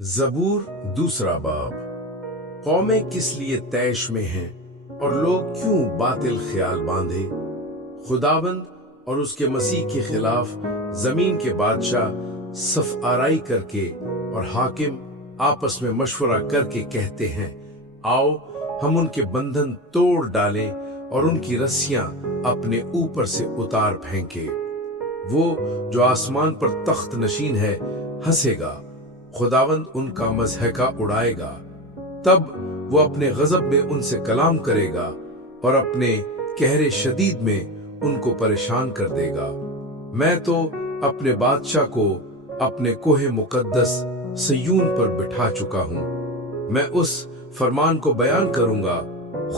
ज़बूर दूसरा बाब। कौमें किस लिए तैश में हैं और लोग क्यों बातिल ख्याल बांधे। खुदावंद और उसके मसीह के खिलाफ जमीन के बादशाह सफ आराई करके और हाकिम आपस में मशवरा करके कहते हैं, आओ हम उनके बंधन तोड़ डालें और उनकी रस्सियां अपने ऊपर से उतार फेंके। वो जो आसमान पर तख्त नशीन है हंसेगा, खुदावंद उनका मज़हका उड़ाएगा। तब वो अपने गजब में उनसे कलाम करेगा और अपने कहरे शदीद में उनको परेशान कर देगा। मैं तो अपने बादशाह को अपने कोहे मुकद्दस सयून पर बिठा चुका हूँ। मैं उस फरमान को बयान करूंगा।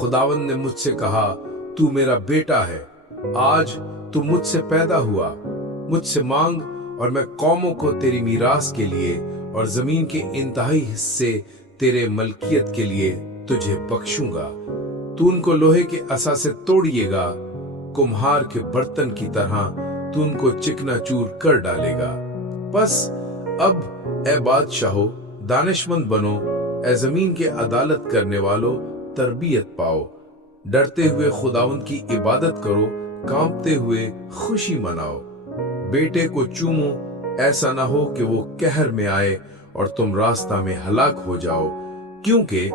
खुदावंद ने मुझसे कहा, तू मेरा बेटा है, आज तू मुझसे पैदा हुआ। मुझसे मांग और मैं कौमों को तेरी मीरास के लिए और जमीन के इंतहाई हिस्से तेरे मलकियत के लिए तुझे बख्शूंगा। तू उनको लोहे के असा से तोड़िएगा, कुम्हार के बर्तन की तरह तू उनको चिकनाचूर कर डालेगा। बस अब ए बादशाहो दानिशमंद बनो, ए जमीन के अदालत करने वालों तरबियत पाओ। डरते हुए खुदावंद की इबादत करो, कांपते हुए खुशी मनाओ। बेटे को चूमो, ऐसा ना हो कि वो कहर में आए और तुम रास्ता में हलाक हो जाओ, क्योंकि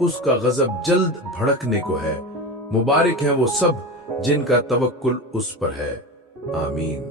उसका गजब जल्द भड़कने को है। मुबारक हैं वो सब जिनका तवक्कुल उस पर है। आमीन।